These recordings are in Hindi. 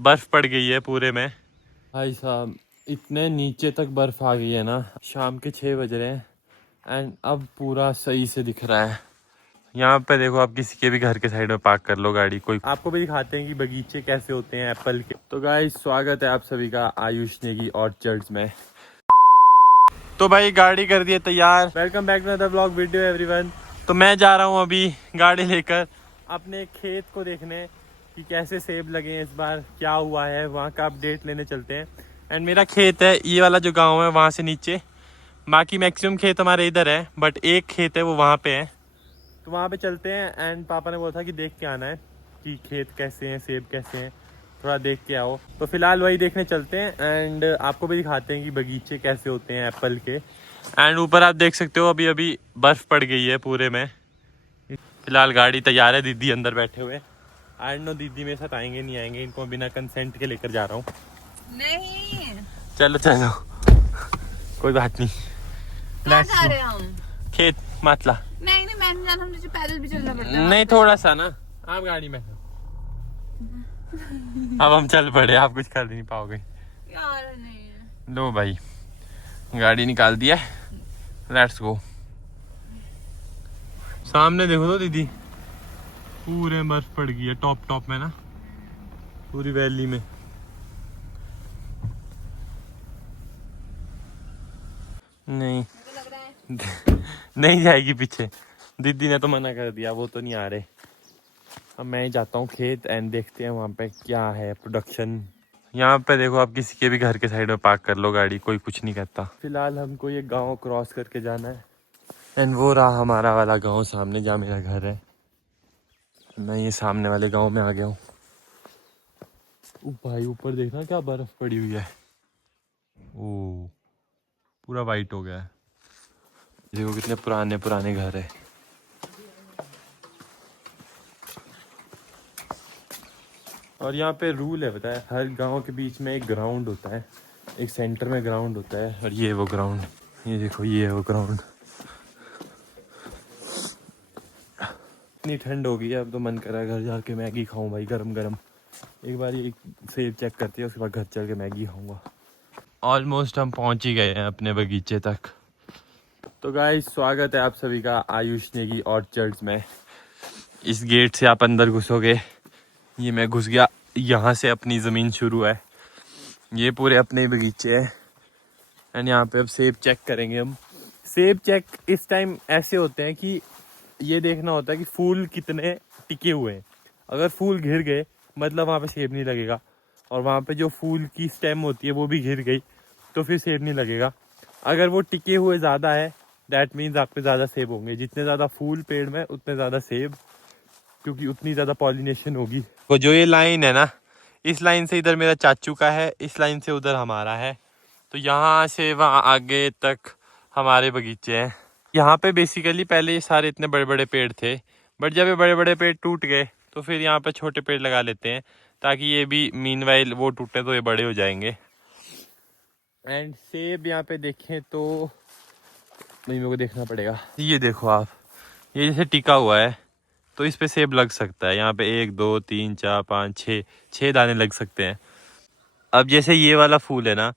बर्फ पड़ गई है पूरे में। भाई साहब इतने नीचे तक बर्फ आ गई है ना। शाम के 6 बज रहे हैं एंड अब पूरा सही से दिख रहा है। यहाँ पे देखो, आप किसी के भी घर के साइड में पार्क कर लो गाड़ी। कोई आपको भी दिखाते हैं कि बगीचे कैसे होते हैं एप्पल के। तो गाइस स्वागत है आप सभी का आयुष नेगी ऑर्चर्ड्स में। तो भाई गाड़ी कर दी है तैयार। Welcome back to another blog video everyone. तो मैं जा रहा हूँ अभी गाड़ी लेकर अपने खेत को देखने कि कैसे सेब लगे हैं इस बार, क्या हुआ है, वहाँ का अपडेट लेने चलते हैं। एंड मेरा खेत है ये वाला जो गाँव है वहाँ से नीचे, बाकी मैक्सिमम खेत हमारे इधर है, बट एक खेत है वो वहाँ पे है। तो वहाँ पे चलते हैं एंड पापा ने बोला था कि देख के आना है कि खेत कैसे हैं, सेब कैसे हैं, थोड़ा देख के आओ। तो फिलहाल वही देखने चलते हैं एंड आपको भी दिखाते हैं कि बगीचे कैसे होते हैं एप्पल के। एंड ऊपर आप देख सकते हो अभी अभी बर्फ़ पड़ गई है पूरे में। फिलहाल गाड़ी तैयार है, दीदी अंदर बैठे हुए। आई डोंट नो दीदी मेरे साथ आएंगे नहीं आएंगे, इनको बिना कंसेंट के लेकर जा रहा हूँ। नहीं चलो चलो कोई बात नहीं। कहाँ जा रहे हैं हम? खेत मतला नहीं मैं नहीं जाना, मुझे पैदल भी चलना पड़ता है। नहीं थोड़ा सा ना, आप गाड़ी में अब हम चल पड़े, आप कुछ कर नहीं पाओगे यार। नहीं लो भाई गाड़ी निकाल दिया, लेट्स गो। सामने देखो तो दीदी पूरे बर्फ पड़ गई है टॉप में ना, पूरी वैली में। नहीं लग रहा है नहीं जाएगी पीछे, दीदी ने तो मना कर दिया, वो तो नहीं आ रहे। अब मैं ही जाता हूँ खेत एंड देखते हैं वहाँ पे क्या है प्रोडक्शन। यहाँ पे देखो, आप किसी के भी घर के साइड में पार्क कर लो गाड़ी, कोई कुछ नहीं कहता। फिलहाल हमको ये गांव क्रॉस करके जाना है एंड वो रहा हमारा वाला गांव सामने जहाँ मेरा घर है। मैं ये सामने वाले गांव में आ गया हूँ। भाई ऊपर देखना क्या बर्फ पड़ी हुई है, ओ पूरा वाइट हो गया है। देखो कितने पुराने पुराने घर है। और यहाँ पे रूल है, पता है, हर गांव के बीच में एक ग्राउंड होता है, एक सेंटर में ग्राउंड होता है। और ये वो ग्राउंड, ये देखो ये है वो ग्राउंड। इतनी ठंड हो गई है अब तो मन कर रहा है घर जाके मैगी खाऊं भाई, गरम गरम। एक बार ये सेब चेक करते हैं, उसके बाद घर चल के मैगी खाऊंगा। ऑलमोस्ट हम पहुंच ही गए हैं अपने बगीचे तक। तो गाइस स्वागत है आप सभी का आयुष नेगी ऑर्चर्ड्स में। इस गेट से आप अंदर घुसोगे, ये मैं घुस गया, यहाँ से अपनी ज़मीन शुरू है, ये पूरे अपने बगीचे हैं। एंड यहाँ पे अब सेब चेक करेंगे हम। सेब चेक इस टाइम ऐसे होते हैं कि ये देखना होता है कि फूल कितने टिके हुए हैं। अगर फूल घिर गए मतलब वहाँ पे सेब नहीं लगेगा, और वहाँ पे जो फूल की स्टेम होती है वो भी घिर गई तो फिर सेब नहीं लगेगा। अगर वो टिके हुए ज़्यादा है दैट मीन्स आप पे ज़्यादा सेब होंगे। जितने ज़्यादा फूल पेड़ में उतने ज़्यादा सेब, क्योंकि उतनी ज़्यादा पॉलिनेशन होगी। वो जो ये लाइन है ना, इस लाइन से इधर मेरा चाचू का है, इस लाइन से उधर हमारा है। तो यहाँ से वहाँ आगे तक हमारे बगीचे हैं। यहाँ पे बेसिकली पहले ये सारे इतने बड़े बड़े पेड़ थे, बट जब ये बड़े बड़े पेड़ टूट गए तो फिर यहाँ पे छोटे पेड़ लगा लेते हैं ताकि ये भी मीनवाइल वो टूटे तो ये बड़े हो जाएंगे। एंड सेब यहाँ पे देखें तो नहीं, मेरे को देखना पड़ेगा। ये देखो आप, ये जैसे टिका हुआ है तो इस पे सेब लग सकता है। यहाँ पे 1 2 3 4 5 6 दाने लग सकते हैं। अब जैसे ये वाला फूल है ना,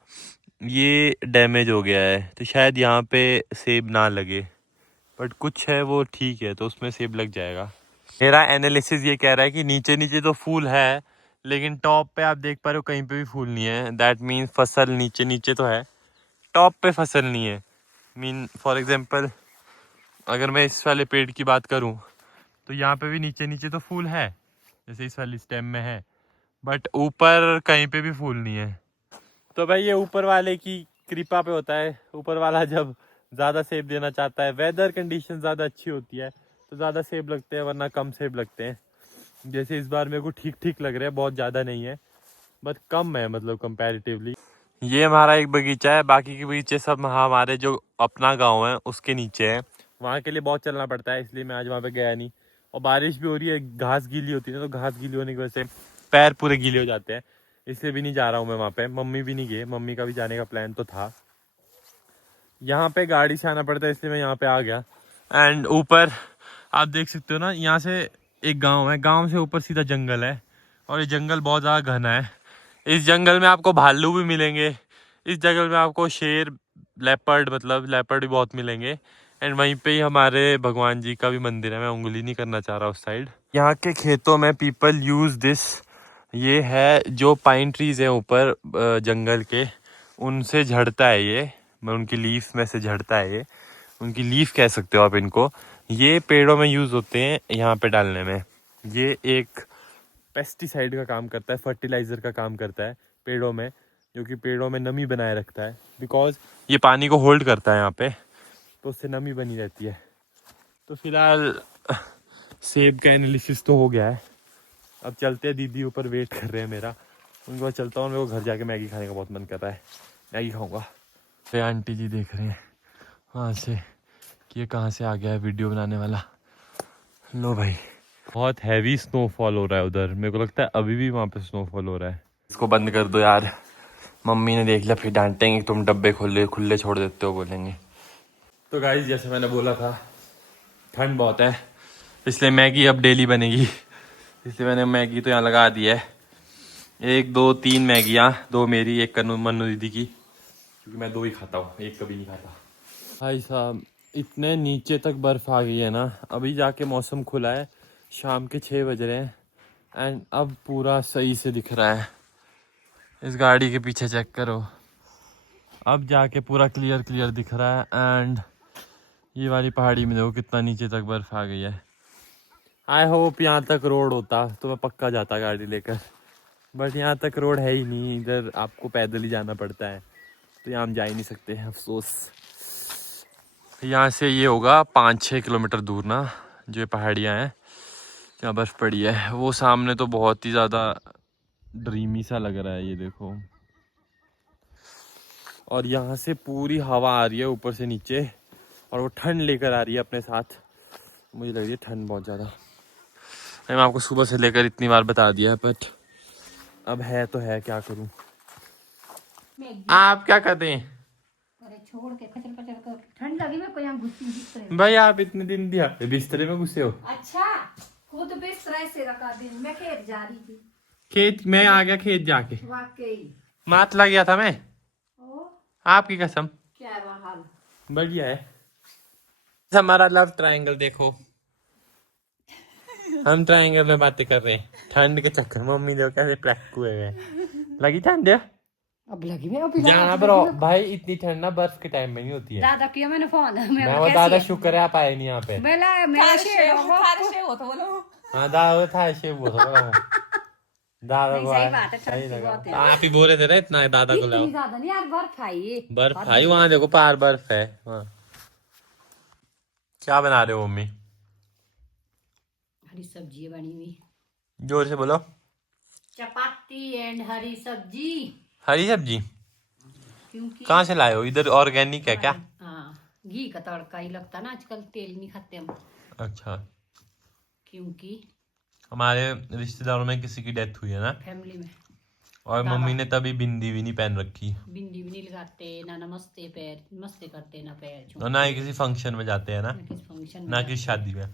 ये डैमेज हो गया है तो शायद यहाँ पे सेब ना लगे, बट कुछ है वो ठीक है तो उसमें सेब लग जाएगा। मेरा एनालिसिस ये कह रहा है कि नीचे नीचे तो फूल है, लेकिन टॉप पे आप देख पा रहे हो कहीं पे भी फूल नहीं है। दैट मीन्स फसल नीचे नीचे तो है, टॉप पे फसल नहीं है। मीन फॉर एग्जांपल अगर मैं इस वाले पेड़ की बात करूं तो यहाँ पे भी नीचे नीचे तो फूल है, जैसे इस वाली स्टेम में है, बट ऊपर कहीं पे भी फूल नहीं है। तो भाई ये ऊपर वाले की कृपा पे होता है। ऊपर वाला जब ज़्यादा सेब देना चाहता है, वेदर कंडीशन ज़्यादा अच्छी होती है तो ज़्यादा सेब लगते हैं, वरना कम सेब लगते हैं। जैसे इस बार मेरे को ठीक ठीक लग रहा है, बहुत ज़्यादा नहीं है बट कम है, मतलब कंपैरेटिवली। ये हमारा एक बगीचा है, बाकी के बगीचे सब हमारे जो अपना गांव है उसके नीचे है। वहाँ के लिए बहुत चलना पड़ता है, इसलिए मैं आज वहाँ पे गया नहीं। और बारिश भी हो रही है, घास गीली होती है ना, तो घास गीली होने की वजह से पैर पूरे गीले हो जाते हैं, इसलिए भी नहीं जा रहा हूँ मैं वहाँ पे। मम्मी भी नहीं गई, मम्मी का भी जाने का प्लान तो था। यहाँ पे गाड़ी से आना पड़ता है इसलिए मैं यहाँ पे आ गया। एंड ऊपर आप देख सकते हो ना, यहाँ से एक गांव है, गांव से ऊपर सीधा जंगल है और ये जंगल बहुत ज़्यादा घना है। इस जंगल में आपको भालू भी मिलेंगे, इस जंगल में आपको शेर, लेपर्ड, मतलब लेपर्ड भी बहुत मिलेंगे। एंड वहीं पे ही हमारे भगवान जी का भी मंदिर है। मैं उंगली नहीं करना चाह रहा उस साइड। यहाँ के खेतों में पीपल यूज दिस, ये है जो पाइन ट्रीज है ऊपर जंगल के, उनसे झड़ता है ये, मैं उनकी लीफ में से झड़ता है ये, उनकी लीफ कह सकते हो आप इनको। ये पेड़ों में यूज होते हैं यहाँ पे डालने में। ये एक पेस्टिसाइड का काम करता है, फर्टिलाइजर का काम करता है पेड़ों में, जो कि पेड़ों में नमी बनाए रखता है। बिकॉज ये पानी को होल्ड करता है यहाँ पे, तो उससे नमी बनी रहती है। तो फिलहाल सेब का एनालिसिस तो हो गया है, अब चलते हैं। दीदी ऊपर वेट कर रहे हैं मेरा, उनके बाद चलता हूँ। मेरे को घर जाके मैगी खाने का बहुत मन कर रहा है, मैगी खाऊंगा। तो आंटी जी देख रहे हैं वहाँ से कि ये कहाँ से आ गया है वीडियो बनाने वाला। लो भाई, बहुत हैवी स्नोफॉल हो रहा है उधर, मेरे को लगता है अभी भी वहाँ पे स्नोफॉल हो रहा है। इसको बंद कर दो यार, मम्मी ने देख लिया फिर डांटेंगे, तुम डब्बे खुले छोड़ देते हो, बोलेंगे। तो गाइस जैसे मैंने बोला था, ठंड बहुत है, इसलिए मैगी अब डेली बनेगी। इसलिए मैंने मैगी तो यहाँ लगा दी है, 1 2 3 मैगियाँ, 2 मेरी, 1 मन्नू दीदी की, क्योंकि मैं 2 ही खाता हूँ, 1 कभी नहीं खाता। भाई साहब इतने नीचे तक बर्फ़ आ गई है ना, अभी जाके मौसम खुला है, शाम के 6 बज रहे हैं एंड अब पूरा सही से दिख रहा है। इस गाड़ी के पीछे चेक करो, अब जाके पूरा क्लियर दिख रहा है। एंड ये वाली पहाड़ी में देखो कितना नीचे तक बर्फ़ आ गई है। आई होप यहाँ तक रोड होता तो मैं पक्का जाता गाड़ी लेकर, बट यहाँ तक रोड है ही नहीं, इधर आपको पैदल ही जाना पड़ता है, तो यहाँ हम जा ही नहीं सकते, अफसोस। यहाँ से ये होगा 5-6 किलोमीटर दूर ना, जो ये पहाड़ियाँ हैं जहाँ बर्फ़ पड़ी है, वो सामने तो बहुत ही ज़्यादा ड्रीमी सा लग रहा है, ये देखो। और यहाँ से पूरी हवा आ रही है ऊपर से नीचे, और वो ठंड लेकर आ रही है अपने साथ। मुझे लग रही है ठंड बहुत ज़्यादा। मैं आपको सुबह से लेकर इतनी बार बता दिया है, बट अब है तो है, क्या करूँ। आप क्या करते हैं? अरे छोड़ के कचर कचर कर, ठंड लगी मेरे को यहाँ घुसते। भाई आप इतने दिन दिया बिस्तरे में घुसे हो। अच्छा खुद बिस्तर से रखा दिन, मैं खेत जा रही थी। खेत मैं आ गया, खेत जाके वाकई मात लग गया था मैं, ओ आपकी कसम। क्या है हाल? बढ़िया है। हमारा लव ट्रायंगल देखो, हम ट्रायंगल में बातें कर रहे हैं ठंड के चक्कर में। मम्मी देखो कैसे प्लैक हुए हैं, लगी ठंड। अब लगी मैं अभी जाना ब्रो भाई, इतनी ठंड ना बर्फ के टाइम में नहीं होती है। दादा किया मैंने फोन, मैं वो दादा शुक्र है आप आए नहीं यहाँ पे। मेरा शेर हाँ दादा था शेर वो था दादा को सही बात है, सही ठंड लगा। बहुत है। आप ही बोल रहे थे ना इतना दादा को लाओ। ज्यादा नहीं यार, बर्फ आई, बर्फ आई वहाँ देखो, पार बर्फ है वहाँ। क्या बना रहे हो मम्मी? हरी सब्जी बनी हुई, जोर से बोलो। चपाती एंड हरी सब्जी। हरी सब्जी क्योंकि कहाँ से लाए हो? इधर ऑर्गेनिक है क्या? हाँ घी का तड़का ही लगता ना, आजकल तेल नहीं खाते हम। अच्छा, क्योंकि हमारे रिश्तेदारों में किसी की डेथ हुई है ना, फैमिली में, और मम्मी ने तभी बिंदी भी नहीं पहन रखी, बिंदी भी नहीं लगाते ना, नमस्ते पैर मस्ते करते ना पैर और ना ही किसी फंक्शन में जाते हैं ना, किस फंक्शन ना किसी शादी में।